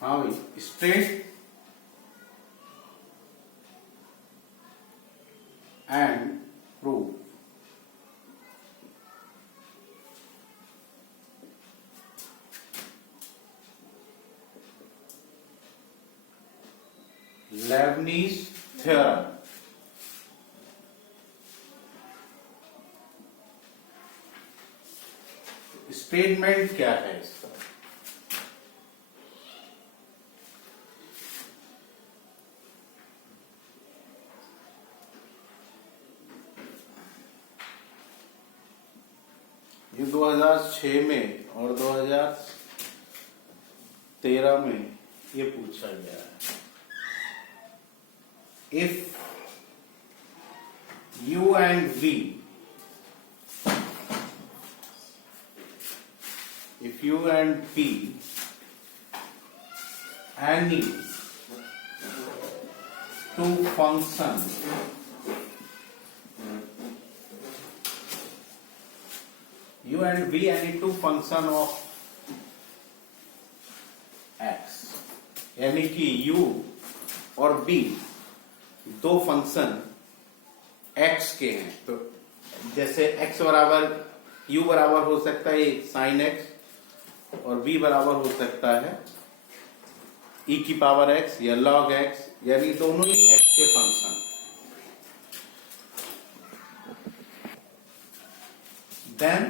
हाँ भाई, state and proof. Lebanese theorem. Statement क्या है इसका? ये 2006 में और 2013 में ये पूछा गया है। If u and v, if u and p any two function u and v any two function of x, यानी कि u और b दो फंक्शन x के हैं, तो जैसे x बराबर u बराबर हो सकता है sin x और b बराबर हो सकता है e की पावर x या log x, यानी दोनों ही x के फंक्शन। Then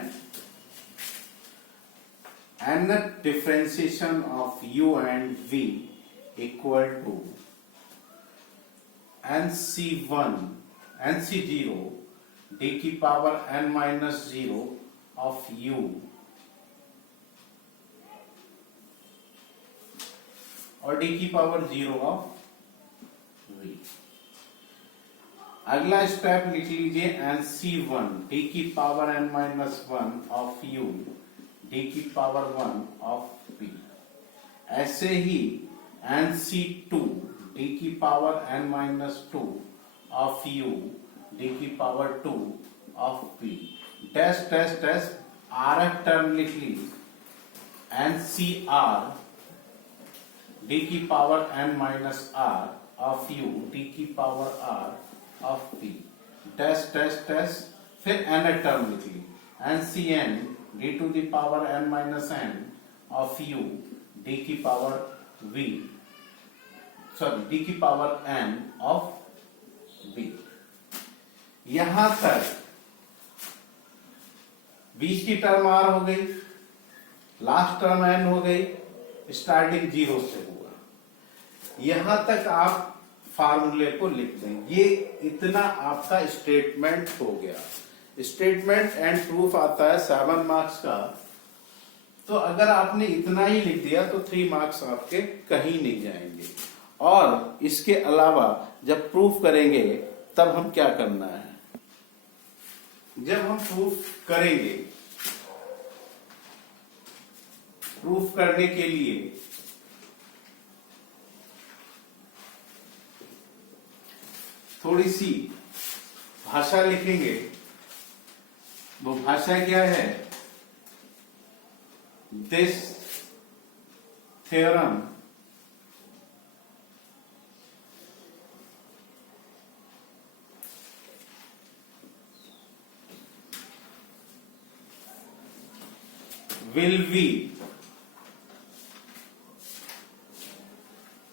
n differentiation of u and v equal to nc1 nc0 d की power n minus 0 of u और d की पावर 0 ऑफ v। अगला स्टेप लिख लीजिए nc1 d की power n minus 1 of u d की पावर 1 ऑफ v। ऐसे ही nc2 d की power n minus 2 of u d की power 2 of v। Dash dash dash r term लिख लीजिए ncr d की power n minus r of u d की power r of p। Dash dash dash फिर n term लिख लीजिए ncn d to the power n minus n of u d की power v, sorry d की power n of v। यहां तक बीच की term r हो गई, लास्ट टर्म n हो गई, स्टार्टिंग 0 से हुआ। यहां तक आप फार्मूले को लिख दें। ये इतना आपका स्टेटमेंट हो गया। स्टेटमेंट एंड प्रूफ आता है 7 मार्क्स का, तो अगर आपने इतना ही लिख दिया तो 3 मार्क्स आपके कहीं नहीं जाएंगे। और इसके अलावा जब प्रूफ करेंगे तब हम क्या करना है, जब हम प्रूफ करेंगे, प्रूफ करने के लिए थोड़ी सी भाषा लिखेंगे। वो भाषा क्या है, this theorem will be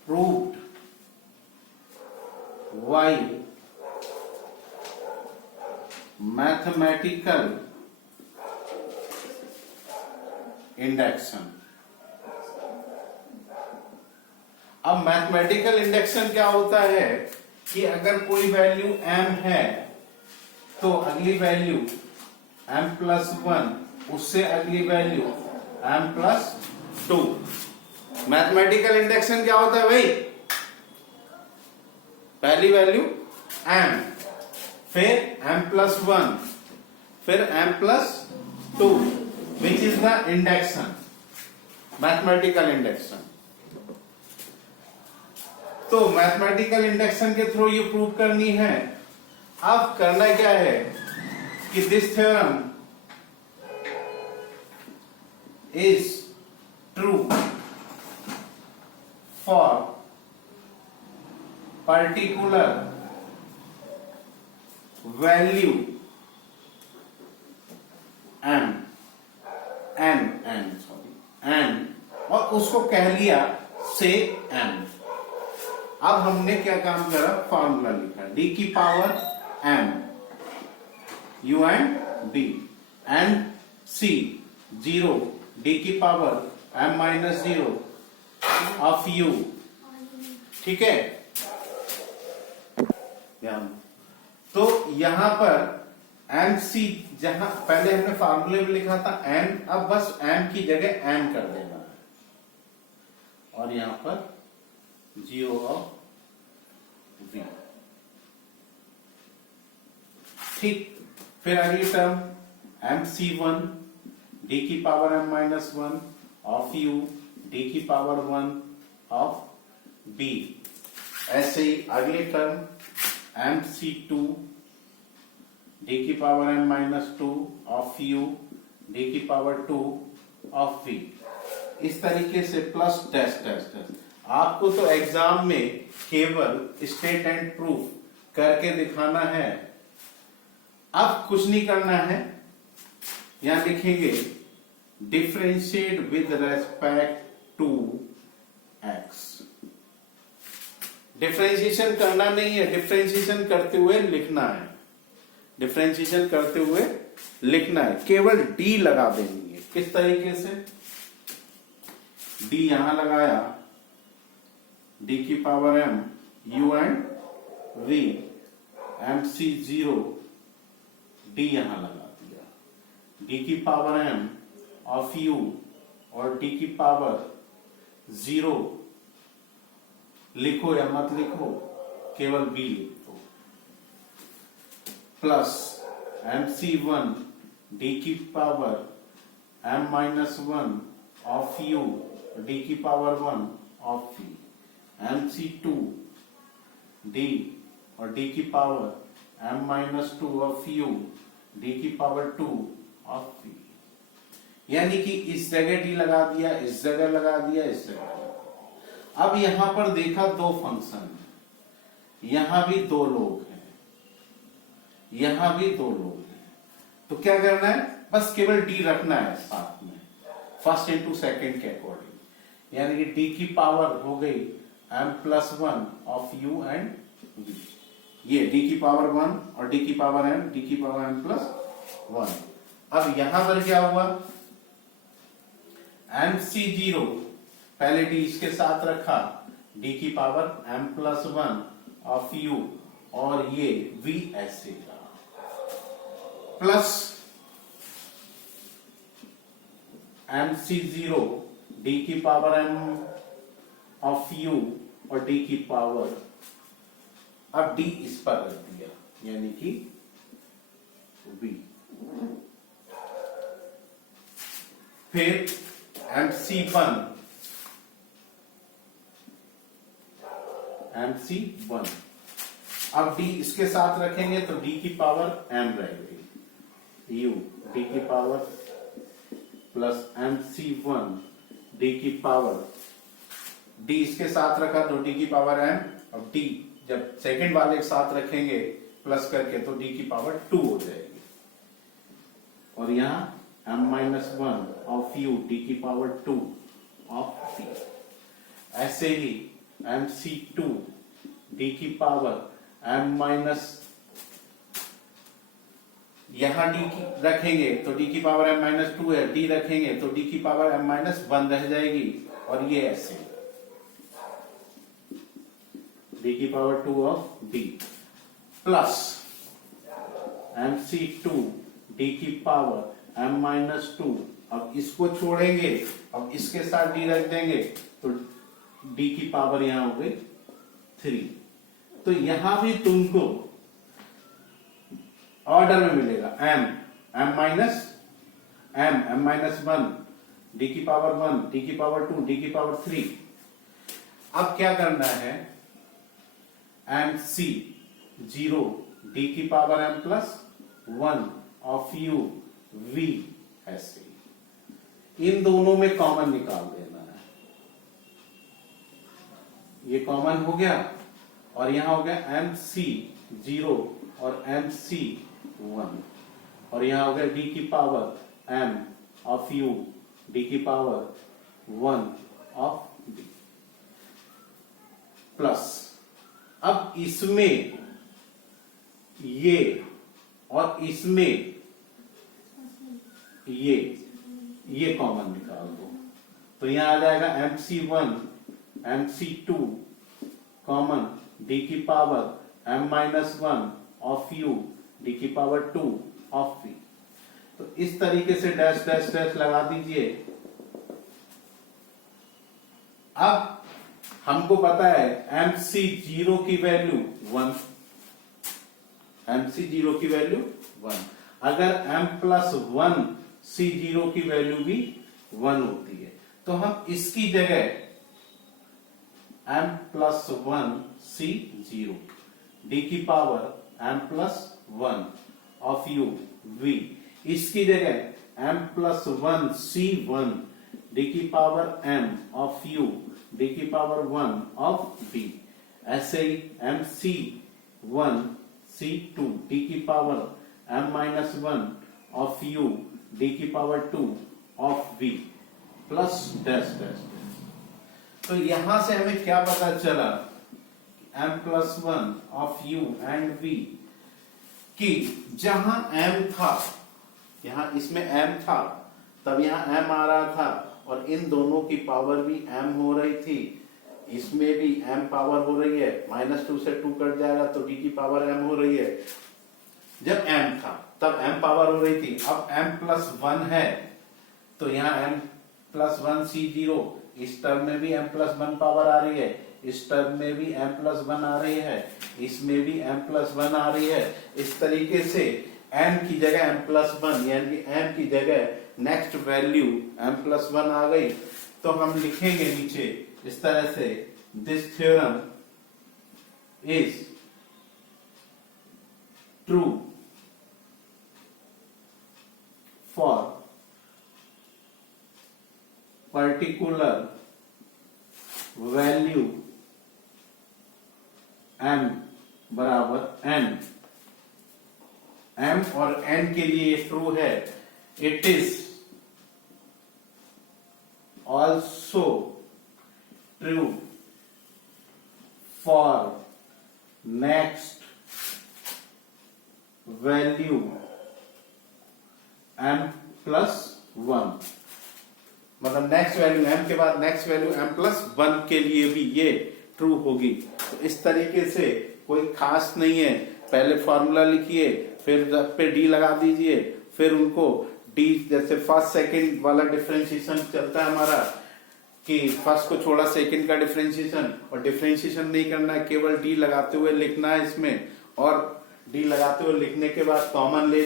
proved while mathematical induction। अब मैथमेटिकल इंडक्शन क्या होता है कि अगर कोई वैल्यू m है तो अगली वैल्यू m प्लस 1, उससे अगली value m plus 2। Mathematical induction क्या होता है भाई, पहली वैल्यू m, फिर m प्लस 1, फिर m plus 2, which is the induction, mathematical induction. तो मैथमेटिकल इंडक्शन के थ्रू ये प्रूव करनी है। अब करना क्या है कि this theorem is true particular value m n और उसको कह लिया से एम। अब हमने क्या काम करा, फॉर्मूला लिखा, डी की power m u and D and C 0 D की power m minus 0 of u. ठीक है, तो यहां पर एम सी, जहां पहले हमने फार्मूले में लिखा था एम, अब बस एम की जगह एम कर देना है और यहां पर 0 ऑफ वी। ठीक, फिर अगली टर्म एम सी 1 डी की power m minus 1 of u D की पावर 1 ऑफ बी। ऐसे ही अगली टर्म एम सी 2 डी की power m minus 2 of u D की पावर 2 ऑफ वी। इस तरीके से प्लस डैश डैश डैश। आपको तो एग्जाम में केवल स्टेट एंड प्रूफ करके दिखाना है, अब कुछ नहीं करना है। यहां लिखेंगे differentiate with respect to x. Differentiation करना नहीं है, डिफरेंशिएशन करते हुए लिखना है, डिफरेंशिएशन करते हुए लिखना है, केवल डी लगा देंगे। किस तरीके से, डी यहां लगाया, डी की power m u and v m C 0 D यहां लगा दिया, डी की पावर एम ऑफ यू और डी की पावर 0 लिखो या मत लिखो, केवल बी लिख दो, प्लस एम सी 1 डी की power m minus 1 of u D की power 1 of v m C 2 D और डी की power m minus 2 of u D की पावर 2 ऑफ वी। यानी कि इस जगह डी लगा दिया, इस जगह लगा दिया, इस जगह। अब यहां पर देखा दो फंक्शन है, यहां भी दो लोग हैं, यहां भी दो लोग हैं, तो क्या करना है, बस केवल डी रखना है साथ में, फर्स्ट इंटू सेकेंड के अकॉर्डिंग। यानी कि डी की पावर हो गई m plus 1 of u and v. ये डी की पावर 1 और डी की पावर एम, डी की पावर एम प्लस 1। अब यहां पर क्या हुआ, एम सी 0 पहले डी इसके साथ रखा, डी की power m plus 1 of u और ये v ऐसे रहा, प्लस एम सी 0 डी की पावर m ऑफ u और डी की पावर, अब डी इस पर रख दिया यानी कि v। फिर एम सी 1 एम सी 1, अब डी इसके साथ रखेंगे तो डी की पावर m रह गई, u डी की पावर प्लस एम सी 1 डी की पावर, डी इसके साथ रखा तो डी की पावर m, अब डी जब सेकंड वाले के साथ रखेंगे प्लस करके तो डी की पावर 2 हो जाएगी, और यहां m minus 1 of u d की पावर 2 ऑफ v। ऐसे ही एम सी 2 डी की पावर m माइनस, यहां डी की रखेंगे तो डी की पावर m माइनस 2 है, डी रखेंगे तो डी की पावर m माइनस 1 रह जाएगी, और ये ऐसे डी की power 2 of d, plus m C 2 d की पावर m माइनस 2। अब इसको छोड़ेंगे, अब इसके साथ डी रख देंगे तो डी की पावर यहां हो गई 3। तो यहां भी तुमको ऑर्डर में मिलेगा m minus m minus 1 D की पावर 1 डी की पावर 2 डी की पावर 3। अब क्या करना है, एम सी 0 डी की power m plus 1 of u v, ऐसे इन दोनों में कॉमन निकाल देना है। ये कॉमन हो गया, और यहां हो गया MC0 और MC1, और यहां हो गया d की power m of u d की पावर 1 ऑफ d प्लस, अब इसमें ये और इसमें ये कॉमन निकाल दो, तो यहां आ जाएगा MC1 MC2 कॉमन d की power m-1 of u d की पावर 2 ऑफ v। तो इस तरीके से डैश डैश डैश लगा दीजिए। अब हमको पता है MC0 की वैल्यू 1, MC0 की वैल्यू 1, अगर m+1 C0 की वैल्यू भी 1 होती है तो हम इसकी जगह m+1 C0 d की power m+1 of u v, इसकी जगह m+1 C1 d की power m of u d की पावर 1 ऑफ v, ऐसे ही MC1 C2 d की power m-1 of u d की power 2 of v plus dash dash. तो यहां से हमें क्या पता चला, m+1 of u and v कि जहां m था, यहां इसमें m था तब यहां m आ रहा था और इन दोनों की पावर भी m हो रही थी, इसमें भी m पावर हो रही है, -2 से 2 कट जाएगा तो d की पावर m हो रही है। जब m था तब m पावर हो रही थी, अब m+1 है तो यहाँ m+1 C0, इस टर्म में भी m+1 पावर आ रही है, इस टर्म में भी m+1 आ रही है, इसमें भी m+1 आ रही है। इस तरीके से m की जगह m+1 यानी कि m की जगह नेक्स्ट वैल्यू m+1 आ गई, तो हम लिखेंगे नीचे इस तरह से, this theorem is true for particular value m बराबर n, m और n के लिए ट्रू है। It is also true for next value m+1, मतलब नेक्स्ट वैल्यू m के बाद नेक्स्ट वैल्यू m+1 के लिए भी ये ट्रू होगी। तो इस तरीके से कोई खास नहीं है, पहले फॉर्मूला लिखिए, फिर पे d लगा दीजिए, फिर उनको d, जैसे फर्स्ट सेकंड वाला डिफरेंशिएशन चलता है हमारा कि फर्स्ट को छोड़ा सेकंड का डिफरेंशिएशन, और डिफरेंशिएशन नहीं करना है, केवल d लगाते हुए लिखना है इसमें, और d लगाते हुए लिखने के बाद कॉमन ले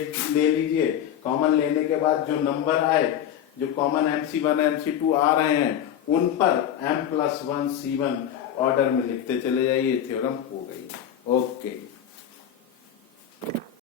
लीजिए। कॉमन लेने के बाद जो नंबर आए, जो कॉमन MC1 MC2 आ रहे हैं, उन पर m+1 C1 ऑर्डर में लिखते चले जाइए, थ्योरम हो गई। ओके।